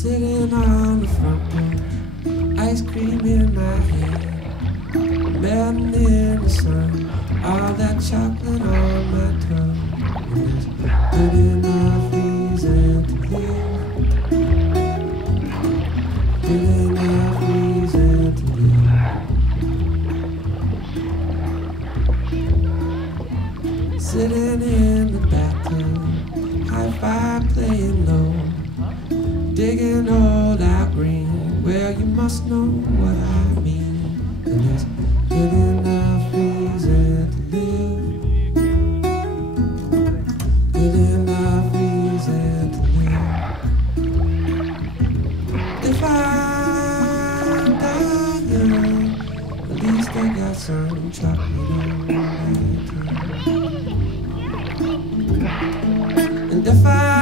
Sitting on the front porch, ice cream in my hand, melting in the sun, all that chocolate on my tongue. And there's good enough reason to live, good enough reason to live. Sitting in the bathtub, high five playing low, digging all out green. Well, you must know what I mean. And there's good enough reason to live, good enough reason to live. If I'm dying, at least I got some chocolate on my tongue. And if I